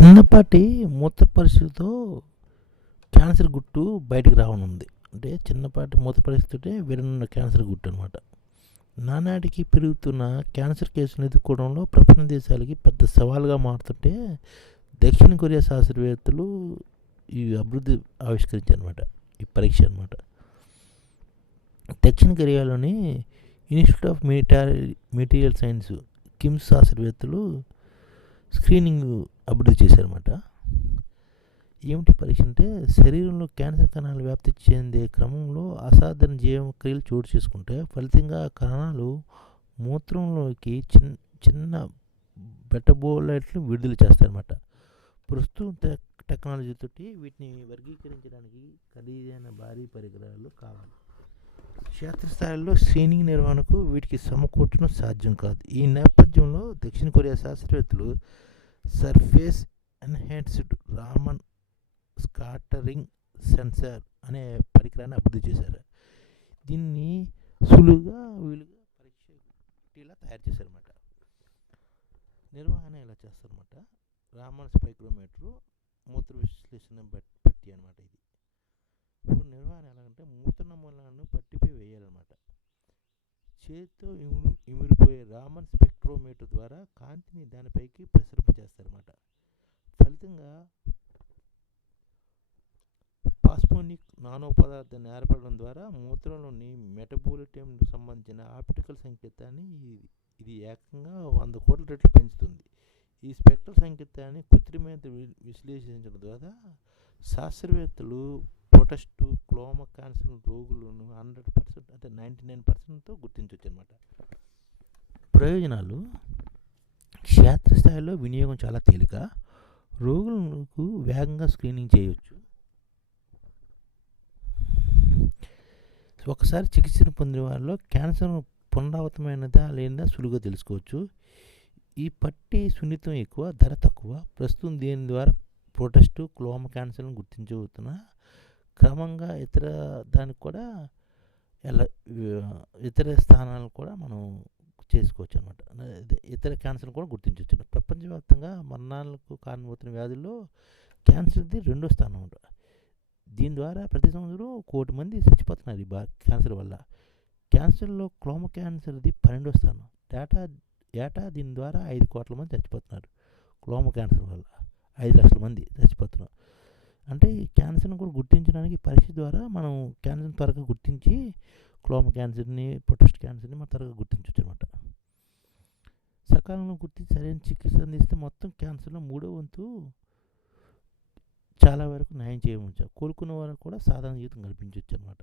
చిన్నపాటి మూత పరిస్థితితో క్యాన్సర్ గుట్టు బయటికి రావనుంది. అంటే చిన్నపాటి మూత పరిస్థితి విరనున్న క్యాన్సర్ గుట్టు అనమాట నానాటికి పెరుగుతున్న క్యాన్సర్ కేసులను ఎదుర్కోవడంలో ప్రపంచ దేశాలకి పెద్ద సవాల్గా మారుతుంటే దక్షిణ కొరియా శాస్త్రవేత్తలు ఈ అభివృద్ధి ఆవిష్కరించారనమాట ఈ పరీక్ష అనమాట దక్షిణ కొరియాలోని institute of material material science KIMS శాస్త్రవేత్తలు స్క్రీనింగ్ అభివృద్ధి చేశారన్నమాట. ఏమిటి పరీక్ష అంటే శరీరంలో క్యాన్సర్ కణాలు వ్యాప్తి చెందే క్రమంలో అసాధారణ జీవక్రియలు చోటు చేసుకుంటే ఫలితంగా కణాలు మూత్రంలోకి చిన్న చిన్న బెటబోలైట్లు విడుదల చేస్తారన్నమాట ప్రస్తుతం టెక్ టెక్నాలజీతోటి వీటిని వర్గీకరించడానికి ఖరీదైన భారీ పరికరాలు కావాలి. క్షేత్రస్థాయిలో స్క్రీనింగ్ నిర్వహణకు వీటికి సమకూర్చడం సాధ్యం కాదు. ఈ నేపథ్యంలో దక్షిణ కొరియా శాస్త్రవేత్తలు surface enhanced Raman scattering sensor అనే పరికరాన్ని అభివృద్ధి చేశారు. దీన్ని సులువుగా వీలుగా పరీక్ష ఇలా తయారు చేశారన్నమాట. నిర్వహణ ఇలా చేస్తారన్నమాట? రామన్ స్పైక్రోమీటరు మూత్ర విశ్లేషణ బట్టి పట్టి అనమాట ఇది. ఇప్పుడు నిర్వహణ ఎలాగంటే మూత్ర నమూనాలను బట్టి చేతితో ఇమురు ఇమిడిపోయే రామన్ స్పెక్ట్రోమీటర్ ద్వారా కాంతిని దానిపైకి ప్రసరింపజేస్తారన్నమాట. ఫలితంగా పాస్మోనిక్ నానో పదార్థాన్ని ఏర్పడడం ద్వారా మూత్రంలోని మెటబోలిటంకు సంబంధించిన ఆప్టికల్ సంకేతాన్ని ఇది- ఏకంగా వంద కోట్ల రెట్లు పెంచుతుంది. ఈ స్పెక్ట్రల్ సంకేతాన్ని కృత్రిమేత విశ్లేషించడం ద్వారా శాస్త్రవేత్తలు పొటస్టు క్లోమ క్యాన్సర్ రోగులను హండ్రెడ్ పర్సెంట్ అంటే నైంటీ నైన్ పర్సెంట్తో గుర్తించవచ్చు అనమాట ప్రయోజనాలు. క్షేత్రస్థాయిలో వినియోగం చాలా తేలిక. రోగులకు వేగంగా స్క్రీనింగ్ చేయవచ్చు ఒకసారి చికిత్సను పొందిన వారిలో క్యాన్సర్ పునరావృతమైనదా లేదా సులువుగా తెలుసుకోవచ్చు. ఈ పట్టి సున్నితం ఎక్కువ ధర తక్కువ. ప్రస్తుతం దీని ద్వారా ప్రొటెస్టు క్లోమ క్యాన్సర్ను గుర్తించబోతున్న. క్రమంగా ఇతర దానికి కూడా ఎలా ఇతర స్థానాలు కూడా మనం చేసుకోవచ్చు అనమాట ఇతర క్యాన్సర్ కూడా గుర్తించవచ్చు ప్రపంచవ్యాప్తంగా మరణాలకు కారణమవుతున్న వ్యాధుల్లో క్యాన్సర్ది రెండో స్థానం ఉంటుంది దీని ద్వారా ప్రతి సంవత్సరం కోటి మంది చచ్చిపోతున్నారు ఈ బా క్యాన్సర్ వల్ల. క్యాన్సర్లో క్లోమ క్యాన్సర్ది పన్నెండో స్థానం. డేటా ఏటా దీని ద్వారా ఐదు కోట్ల మంది చచ్చిపోతున్నారు. క్లోమ క్యాన్సర్ వల్ల ఐదు లక్షల మంది చచ్చిపోతున్నారు. అంటే ఈ క్యాన్సర్ని కూడా గుర్తించడానికి పరీక్ష ద్వారా మనం క్యాన్సర్ని త్వరగా గుర్తించి క్లోమ క్యాన్సర్ని ప్రొటెస్ట్ క్యాన్సర్ని మనం త్వరగా గుర్తించవచ్చు అనమాట సకాలంలో గుర్తించి సరైన చికిత్స అందిస్తే మొత్తం క్యాన్సర్లో మూడో వంతు చాలా వరకు న్యాయం చేయవచ్చు. కోలుకున్న వారికి కూడా సాధారణ జీవితం కల్పించవచ్చు అనమాట